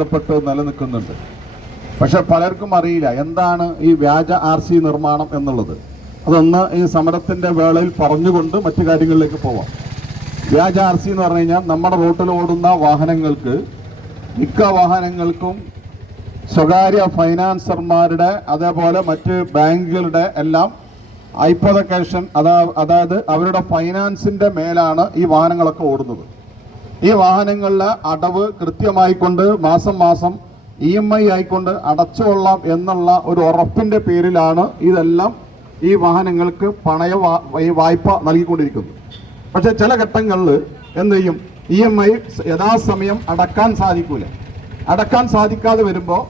ബന്ധപ്പെട്ട് നിലനിൽക്കുന്നുണ്ട്. പക്ഷെ പലർക്കും അറിയില്ല എന്താണ് ഈ വ്യാജ ആർ സി നിർമ്മാണം എന്നുള്ളത്. അതൊന്ന് ഈ സമരത്തിന്റെ വേളയിൽ പറഞ്ഞുകൊണ്ട് മറ്റു കാര്യങ്ങളിലേക്ക് പോവാം. വ്യാജ ആർ സി എന്ന് പറഞ്ഞു കഴിഞ്ഞാൽ നമ്മുടെ റോട്ടിൽ ഓടുന്ന വാഹനങ്ങൾക്ക് മിക്ക വാഹനങ്ങൾക്കും സ്വകാര്യ ഫൈനാൻസർമാരുടെ അതേപോലെ മറ്റ് ബാങ്കുകളുടെ എല്ലാം ഐപ്പതക്കേഷൻ അതാ അതായത് അവരുടെ ഫൈനാൻസിന്റെ മേലാണ് ഈ വാഹനങ്ങളൊക്കെ ഓടുന്നത്. ഈ വാഹനങ്ങളിലെ അടവ് കൃത്യമായിക്കൊണ്ട് മാസം മാസം ഇ എം ഐ ആയിക്കൊണ്ട് അടച്ചുകൊള്ളാം എന്നുള്ള ഒരു ഉറപ്പിന്റെ പേരിലാണ് ഇതെല്ലാം ഈ വാഹനങ്ങൾക്ക് പണയ വായ്പ നൽകിക്കൊണ്ടിരിക്കുന്നത്. പക്ഷെ ചില ഘട്ടങ്ങളിൽ എന്ത് ചെയ്യും? ഇ എം ഐ യഥാസമയം അടക്കാൻ സാധിക്കൂല. അടക്കാൻ സാധിക്കാതെ വരുമ്പോൾ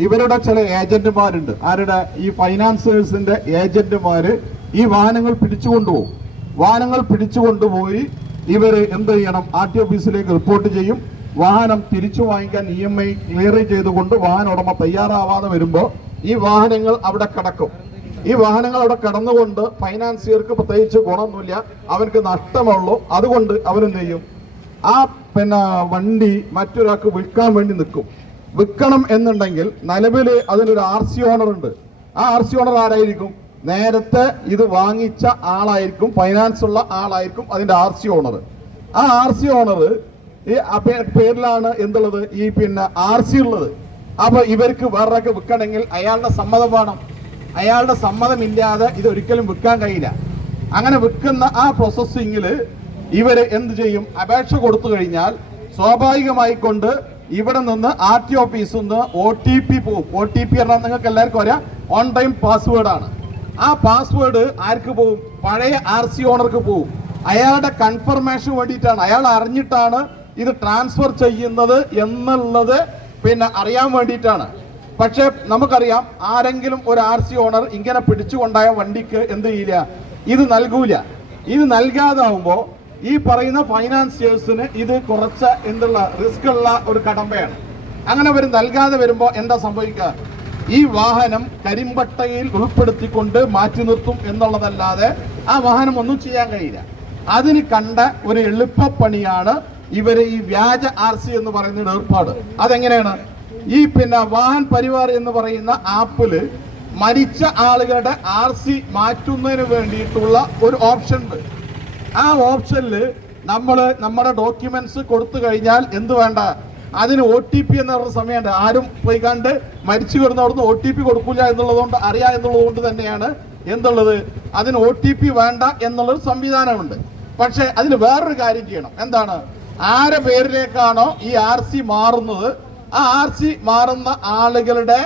ഇവരുടെ ചില ഏജന്റുമാരുണ്ട്. ആരുടെ? ഈ ഫൈനാൻസേഴ്സിന്റെ ഏജന്റുമാര് ഈ വാഹനങ്ങൾ പിടിച്ചുകൊണ്ടുപോകും. വാഹനങ്ങൾ പിടിച്ചുകൊണ്ടുപോയി ഇവർ എന്ത് ചെയ്യണം? ആർ ടി ഓഫീസിലേക്ക് റിപ്പോർട്ട് ചെയ്യും. വാഹനം തിരിച്ചു വാങ്ങിക്കാൻ ഇ എം ഐ ക്ലിയർ ചെയ്തുകൊണ്ട് വാഹന ഉടമ തയ്യാറാവാതെ വരുമ്പോൾ ഈ വാഹനങ്ങൾ അവിടെ കിടക്കും. ഈ വാഹനങ്ങൾ അവിടെ കിടന്നുകൊണ്ട് ഫൈനാൻസിയർക്ക് പ്രത്യേകിച്ച് ഗുണമൊന്നുമില്ല. അവർക്ക് നഷ്ടമുള്ളൂ. അതുകൊണ്ട് അവരെന്ത് ചെയ്യും? ആ പിന്നെ വണ്ടി മറ്റൊരാൾക്ക് വിൽക്കാൻ വേണ്ടി നിൽക്കും. വിൽക്കണം എന്നുണ്ടെങ്കിൽ നിലവിൽ അതിനൊരു ആർ സി ഓണർ ഉണ്ട് ആ ആർ സി ഓണർ ആരായിരിക്കും? നേരത്തെ ഇത് വാങ്ങിച്ച ആളായിരിക്കും ഫൈനാൻസ് ഉള്ള ആളായിരിക്കും അതിന്റെ ആർ സി ഓണർ ആ ആർ സി ഓണർ ഈ പേരിലാണ് എന്തുള്ളത്? ഈ പിന്നെ ആർ സി ഉള്ളത്. അപ്പൊ ഇവർക്ക് വേറൊക്കെ വിൽക്കണമെങ്കിൽ അയാളുടെ സമ്മതം വേണം. അയാളുടെ സമ്മതമില്ലാതെ ഇത് ഒരിക്കലും വിൽക്കാൻ കഴിയില്ല. അങ്ങനെ വിൽക്കുന്ന ആ പ്രോസസ്സിങ്ങിൽ ഇവർ എന്ത് ചെയ്യും? അപേക്ഷ കൊടുത്തു കഴിഞ്ഞാൽ സ്വാഭാവികമായി കൊണ്ട് ഇവിടെ നിന്ന് ആർ ടി ഓഫീസിൽ നിന്ന് ഒ ടി പി പോകും. ഒ ടി പി പറഞ്ഞാൽ നിങ്ങൾക്ക് എല്ലാവർക്കും അറിയാം. ഓൺ ടൈം പാസ്വേഡാണ് ആ പാസ്വേഡ് ആർക്ക് പോകും പഴയ ആർ സി ഓണർക്ക് പോകും അയാളുടെ കൺഫർമേഷൻ വേണ്ടിയിട്ടാണ്. അയാൾ അറിഞ്ഞിട്ടാണ് ഇത് ട്രാൻസ്ഫർ ചെയ്യുന്നത് എന്നുള്ളത് പിന്നെ അറിയാൻ വേണ്ടിയിട്ടാണ്. പക്ഷേ നമുക്കറിയാം ആരെങ്കിലും ഒരു ആർ സി ഓണർ ഇങ്ങനെ പിടിച്ചുകൊണ്ടായ വണ്ടിക്ക് എന്ത് ചെയ്യില്ല? ഇത് നൽകൂല. ഇത് നൽകാതാവുമ്പോൾ ഈ പറയുന്ന ഫൈനാൻസിയേഴ്സിന് ഇത് കുറച്ച് എന്തുള്ള റിസ്ക് ഉള്ള ഒരു കടമ്പയാണ്. അങ്ങനെ അവർ നൽകാതെ വരുമ്പോൾ എന്താ സംഭവിക്കുക? ഈ വാഹനം കരിമ്പട്ടയിൽ ഉൾപ്പെടുത്തിക്കൊണ്ട് മാറ്റി നിർത്തും എന്നുള്ളതല്ലാതെ ആ വാഹനം ഒന്നും ചെയ്യാൻ കഴിയില്ല. അതിന് കണ്ട ഒരു എളുപ്പപ്പണിയാണ് ഇവർ ഈ വ്യാജ ആർ സി എന്ന് പറയുന്ന ഏർപ്പാട്. അതെങ്ങനെയാണ്? ഈ പിന്നെ വാഹൻ പരിവാർ എന്ന് പറയുന്ന ആപ്പിൽ മരിച്ച ആളുകളുടെ ആർ സി മാറ്റുന്നതിന് വേണ്ടിയിട്ടുള്ള ഒരു ഓപ്ഷൻ ഉണ്ട്. ആ ഓപ്ഷനിൽ നമ്മൾ നമ്മുടെ ഡോക്യുമെന്റ്സ് കൊടുത്തു കഴിഞ്ഞാൽ എന്ത് വേണ്ട? അതിന് ഒ ടി പി എന്ന് പറഞ്ഞ സമയമുണ്ട്. ആരും പോയി കണ്ട് മരിച്ചു കിടന്ന അവിടുന്ന് ഒ ടി പി കൊടുക്കില്ല എന്നുള്ളതുകൊണ്ട് അറിയാം എന്നുള്ളതുകൊണ്ട് തന്നെയാണ് എന്തുള്ളത്? അതിന് ഒ ടി പി വേണ്ട എന്നുള്ളൊരു സംവിധാനമുണ്ട്. പക്ഷേ അതിന് വേറൊരു കാര്യം ചെയ്യണം. എന്താണ്? ആരെ പേരിലേക്കാണോ ഈ ആർ സി മാറുന്നത്? ആ ആർ സി മാറുന്ന ആളുകളുടെ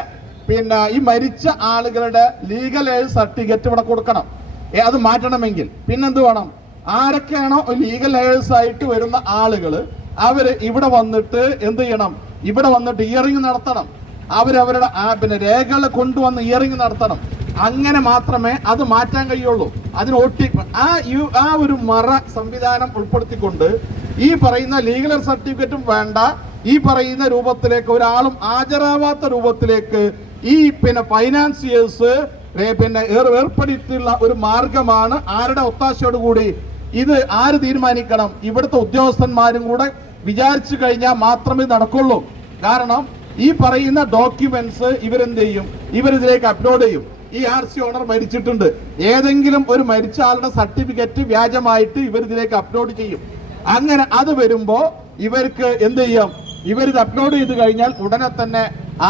പിന്നെ ഈ മരിച്ച ആളുകളുടെ ലീഗൽ എയ്ഡ് സർട്ടിഫിക്കറ്റ് ഇവിടെ കൊടുക്കണം. അത് മാറ്റണമെങ്കിൽ പിന്നെന്ത് വേണം? ആരൊക്കെയാണോ ലീഗൽ എയ്ഡ്സ് ആയിട്ട് വരുന്ന ആളുകൾ അവർ ഇവിടെ വന്നിട്ട് എന്ത് ചെയ്യണം? ഇവിടെ വന്നിട്ട് ഇയറിംഗ് നടത്തണം. അവരവരുടെ പിന്നെ രേഖകൾ കൊണ്ടുവന്ന് ഇയറിംഗ് നടത്തണം. അങ്ങനെ മാത്രമേ അത് മാറ്റാൻ കഴിയുള്ളൂ. അതിന് ഒട്ടി ആ ആ ഒരു മറ സംവിധാനം ഉൾപ്പെടുത്തിക്കൊണ്ട് ഈ പറയുന്ന ലീഗൽ സർട്ടിഫിക്കറ്റും വേണ്ട. ഈ പറയുന്ന രൂപത്തിലേക്ക് ഒരാളും ഹാജരാവാത്ത രൂപത്തിലേക്ക് ഈ പിന്നെ ഫൈനാൻസിയേഴ്സ് പിന്നെ ഏർ- ഏർപ്പെടുത്തിയുള്ള ഒരു മാർഗമാണ് ആരുടെ ഒത്താശയോടുകൂടി. ഇത് ആര് തീരുമാനിക്കണം? ഇവിടുത്തെ ഉദ്യോഗസ്ഥന്മാരും കൂടെ വിചാരിച്ചു കഴിഞ്ഞാൽ മാത്രമേ നടക്കുള്ളൂ. കാരണം ഈ പറയുന്ന ഡോക്യുമെന്റ്സ് ഇവരെന്ത് ചെയ്യും? ഇവരിതിലേക്ക് അപ്ലോഡ് ചെയ്യും. ഈ ആർ സി ഓണർ മരിച്ചിട്ടുണ്ട്. ഏതെങ്കിലും ഒരു മരിച്ച ആളുടെ സർട്ടിഫിക്കറ്റ് വ്യാജമായിട്ട് ഇവരിതിലേക്ക് അപ്ലോഡ് ചെയ്യും. അങ്ങനെ അത് വരുമ്പോ ഇവർക്ക് എന്ത് ചെയ്യാം? ഇവരിത് അപ്ലോഡ് ചെയ്ത് കഴിഞ്ഞാൽ ഉടനെ തന്നെ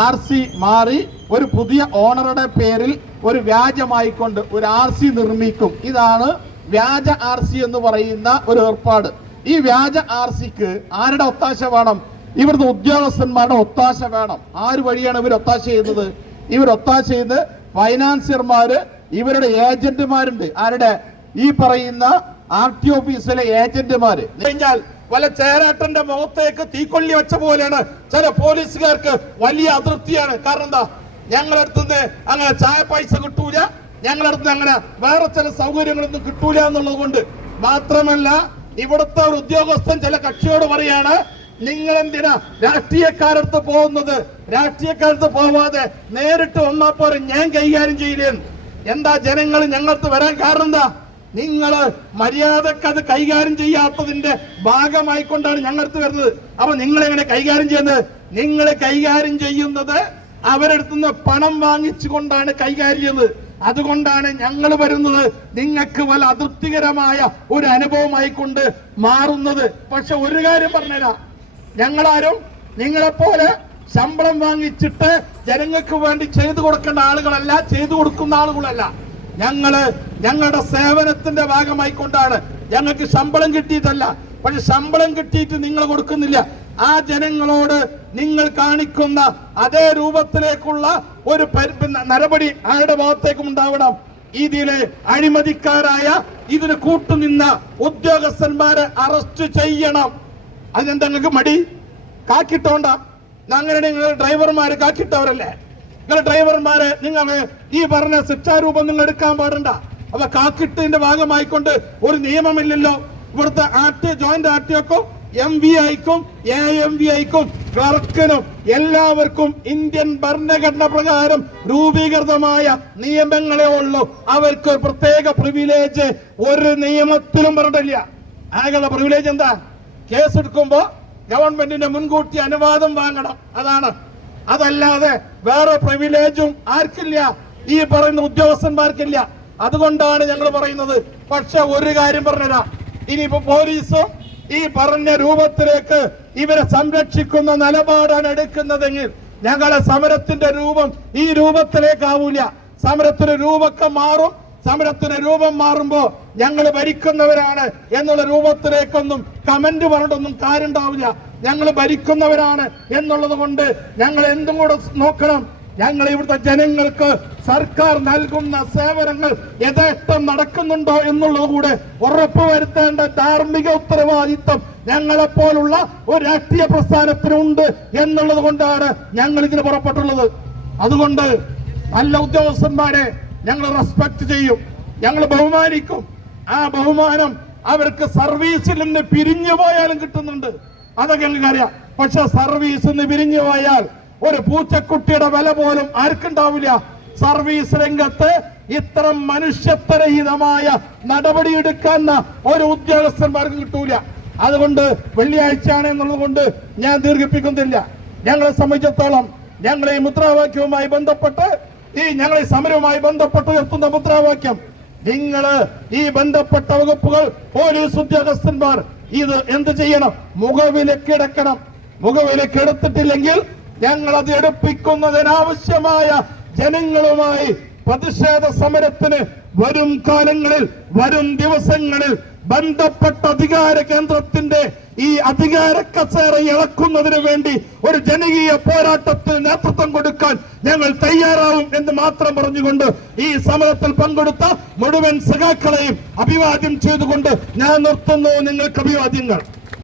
ആർ സി മാറി ഒരു പുതിയ ഓണറുടെ പേരിൽ ഒരു വ്യാജമായിക്കൊണ്ട് ഒരു ആർ സി നിർമ്മിക്കും. ഇതാണ് വ്യാജ ആർ സി എന്ന് പറയുന്ന ഒരു ഏർപ്പാട്. ഈ വ്യാജ ആർ സിക്ക് ആരുടെ ഒത്താശ വേണം? ഇവിടുത്തെ ഉദ്യോഗസ്ഥന്മാരുടെ ഒത്താശ വേണം. ആര് വഴിയാണ് ഇവർ ഒത്താശ ചെയ്യുന്നത്? ഇവർ ഒത്താശ ചെയ്ത് ഫൈനാൻസിയർമാര് ഇവരുടെ ഏജന്റുമാരുണ്ട്. ആരുടെ? ഈ പറയുന്ന ആർ ടി ഓഫീസിലെ ഏജന്റുമാര്. കഴിഞ്ഞാൽ വല്ല ചേരാട്ടന്റെ മുഖത്തേക്ക് തീക്കൊള്ളി വെച്ച പോലെയാണ് ചില പോലീസുകാർക്ക് വലിയ അതൃപ്തിയാണ്. കാരണം എന്താ? ഞങ്ങളുടെ അടുത്തുനിന്ന് അങ്ങനെ ചായ പൈസ കിട്ടൂല. ഞങ്ങളടുത്ത് അങ്ങനെ വേറെ ചില സൗകര്യങ്ങളൊന്നും കിട്ടൂല എന്നുള്ളത് കൊണ്ട് മാത്രമല്ല ഇവിടുത്തെ ഒരു ഉദ്യോഗസ്ഥൻ ചില കക്ഷിയോട് പറയാണ് നിങ്ങൾ എന്തിനാ രാഷ്ട്രീയക്കാരടുത്ത് പോകുന്നത്? രാഷ്ട്രീയക്കാരടുത്ത് പോവാതെ നേരിട്ട് വന്നാൽ ഞാൻ കൈകാര്യം ചെയ്യില്ലേ എന്താ ജനങ്ങൾ ഞങ്ങൾക്ക് വരാൻ കാരണം എന്താ? നിങ്ങൾ മര്യാദയ്ക്ക് അത് കൈകാര്യം ചെയ്യാത്തതിന്റെ ഭാഗമായിക്കൊണ്ടാണ് ഞങ്ങൾക്ക് വരുന്നത്. അപ്പൊ നിങ്ങൾ എങ്ങനെ കൈകാര്യം ചെയ്യുന്നത്? നിങ്ങൾ കൈകാര്യം ചെയ്യുന്നത് അവരെടുത്തുനിന്ന് പണം വാങ്ങിച്ചുകൊണ്ടാണ് കൈകാര്യം ചെയ്യുന്നത്. അതുകൊണ്ടാണ് ഞങ്ങൾ വരുന്നത്. നിങ്ങൾക്ക് വല്ല അതൃപ്തികരമായ ഒരു അനുഭവമായി കൊണ്ട് മാറുന്നത്. പക്ഷെ ഒരു കാര്യം പറഞ്ഞുതരാം. ഞങ്ങളാരും നിങ്ങളെപ്പോലെ ശമ്പളം വാങ്ങിച്ചിട്ട് ജനങ്ങൾക്ക് വേണ്ടി ചെയ്തു കൊടുക്കേണ്ട ആളുകളല്ല ചെയ്തു കൊടുക്കുന്ന ആളുകളല്ല. ഞങ്ങൾ ഞങ്ങളുടെ സേവനത്തിന്റെ ഭാഗമായി കൊണ്ടാണ് ഞങ്ങൾക്ക് ശമ്പളം കിട്ടിയിട്ടല്ല. പക്ഷെ ശമ്പളം കിട്ടിയിട്ട് നിങ്ങൾ കൊടുക്കുന്നില്ല. ആ ജനങ്ങളോട് നിങ്ങൾ കാണിക്കുന്ന അതേ രൂപത്തിലേക്കുള്ള ഒരു നടപടി ആരുടെ ഭാഗത്തേക്കും ഉണ്ടാവണം. ഇതിലെ അഴിമതിക്കാരായ ഇതിന് കൂട്ടുനിന്ന ഉദ്യോഗസ്ഥന്മാരെ അറസ്റ്റ് ചെയ്യണം. അതിനെന്താ മടി? കാക്കിട്ടോണ്ട. അങ്ങനെ നിങ്ങൾ ഡ്രൈവർമാര് കാക്കിട്ടവരല്ലേ? നിങ്ങൾ ഡ്രൈവർമാരെ നിങ്ങൾ ഈ പറഞ്ഞ ശിക്ഷാരൂപം നിങ്ങൾ എടുക്കാൻ പാടണ്ട അപ്പൊ കാക്കിട്ടതിന്റെ ഭാഗമായിക്കൊണ്ട് ഒരു നിയമമില്ലല്ലോ. ഇവിടുത്തെ ആർട്ടി ജോയിന്റ് ആർട്ടിയൊക്കെ എം വി ഐക്കും എ എം വി ഐക്കും ക്ലർക്കിനും എല്ലാവർക്കും ഇന്ത്യൻ ഭരണഘടന പ്രകാരം രൂപീകൃതമായ നിയമങ്ങളെ ഉള്ളൂ. അവർക്ക് ഒരു പ്രത്യേക പ്രിവിലേജ് ഒരു നിയമത്തിലും പറഞ്ഞിട്ടില്ല ആകെയുള്ള പ്രിവിലേജ് എന്താ? കേസ് എടുക്കുമ്പോ ഗവൺമെന്റിന്റെ മുൻകൂട്ടി അനുവാദം വാങ്ങണം. അതാണ്. അതല്ലാതെ വേറെ പ്രിവിലേജും ആർക്കില്ല. ഈ പറയുന്ന ഉദ്യോഗസ്ഥന്മാർക്കില്ല. അതുകൊണ്ടാണ് ഞങ്ങൾ പറയുന്നത്. പക്ഷെ ഒരു കാര്യം പറഞ്ഞുതരാം. ഇനിയിപ്പോ പോലീസും ഈ പറഞ്ഞ രൂപത്തിലേക്ക് ഇവരെ സംരക്ഷിക്കുന്ന നിലപാടാണ് എടുക്കുന്നതെങ്കിൽ ഞങ്ങളെ സമരത്തിന്റെ രൂപം ഈ രൂപത്തിലേക്കാവൂല. സമരത്തിന് രൂപമൊക്കെ മാറും. സമരത്തിന് രൂപം മാറുമ്പോ ഞങ്ങൾ ഭരിക്കുന്നവരാണ് എന്നുള്ള രൂപത്തിലേക്കൊന്നും കമന്റ് പറഞ്ഞിട്ടൊന്നും കാര്യണ്ടാവില്ല ഞങ്ങൾ ഭരിക്കുന്നവരാണ് എന്നുള്ളത് കൊണ്ട് ഞങ്ങൾ എന്തും കൂടെ നോക്കണം. ഞങ്ങൾ ഇവിടുത്തെ ജനങ്ങൾക്ക് സർക്കാർ നൽകുന്ന സേവനങ്ങൾ യഥേഷ്ടം നടക്കുന്നുണ്ടോ എന്നുള്ളത് കൂടെ ഉറപ്പുവരുത്തേണ്ട ധാർമ്മിക ഉത്തരവാദിത്വം ഞങ്ങളെപ്പോലുള്ള ഒരു രാഷ്ട്രീയ പ്രസ്ഥാനത്തിനുണ്ട് എന്നുള്ളത് കൊണ്ടാണ് ഞങ്ങൾ ഇതിന് പുറപ്പെട്ടുള്ളത്. അതുകൊണ്ട് നല്ല ഉദ്യോഗസ്ഥന്മാരെ ഞങ്ങൾ റെസ്പെക്ട് ചെയ്യും. ഞങ്ങൾ ബഹുമാനിക്കും. ആ ബഹുമാനം അവർക്ക് സർവീസിൽ നിന്ന് പിരിഞ്ഞു പോയാലും കിട്ടുന്നുണ്ട്. അതൊക്കെ ഞങ്ങൾക്ക് അറിയാം പക്ഷെ സർവീസിൽ നിന്ന് പിരിഞ്ഞു പോയാൽ ഒരു പൂച്ചക്കുട്ടിയുടെ വില പോലും ആർക്കുണ്ടാവില്ല. സർവീസ് രംഗത്ത് ഇത്തരം മനുഷ്യത്വരഹിതമായ നടപടി നടപടിയെടുക്കാൻ ഒരു ഉദ്യോഗസ്ഥന്മാർക്ക് കിട്ടൂല. അതുകൊണ്ട് വെള്ളിയാഴ്ചയാണ് എന്നുള്ളത് കൊണ്ട് ഞാൻ ദീർഘിപ്പിക്കുന്നില്ല. ഞങ്ങളെ സംബന്ധിച്ചിടത്തോളം ഞങ്ങളെ ഈ മുദ്രാവാക്യവുമായി ബന്ധപ്പെട്ട് ഈ ഞങ്ങളെ സമരവുമായി ബന്ധപ്പെട്ട് ഉയർത്തുന്ന മുദ്രാവാക്യം നിങ്ങൾ ഈ ബന്ധപ്പെട്ട വകുപ്പുകൾ പോലീസ് ഉദ്യോഗസ്ഥന്മാർ ഇത് എന്ത് ചെയ്യണം? മുഖവിലക്കിടക്കണം മുഖവിലക്കെടുത്തിട്ടില്ലെങ്കിൽ ഞങ്ങൾ അത് എടുപ്പിക്കുന്നതിനാവശ്യമായ ജനങ്ങളുമായി പ്രതിഷേധ സമരത്തിന് വരും കാലങ്ങളിൽ വരും ദിവസങ്ങളിൽ ബന്ധപ്പെട്ട അധികാര കേന്ദ്രത്തിന്റെ ഈ അധികാര കസേര ഇളക്കുന്നതിന് വേണ്ടി ഒരു ജനകീയ പോരാട്ടത്തിന് നേതൃത്വം കൊടുക്കാൻ ഞങ്ങൾ തയ്യാറാവും എന്ന് മാത്രം പറഞ്ഞുകൊണ്ട് ഈ സമരത്തിൽ പങ്കെടുത്ത മുഴുവൻ സഖാക്കളെയും അഭിവാദ്യം ചെയ്തുകൊണ്ട് ഞാൻ നിർത്തുന്നു. നിങ്ങൾക്ക് അഭിവാദ്യങ്ങൾ.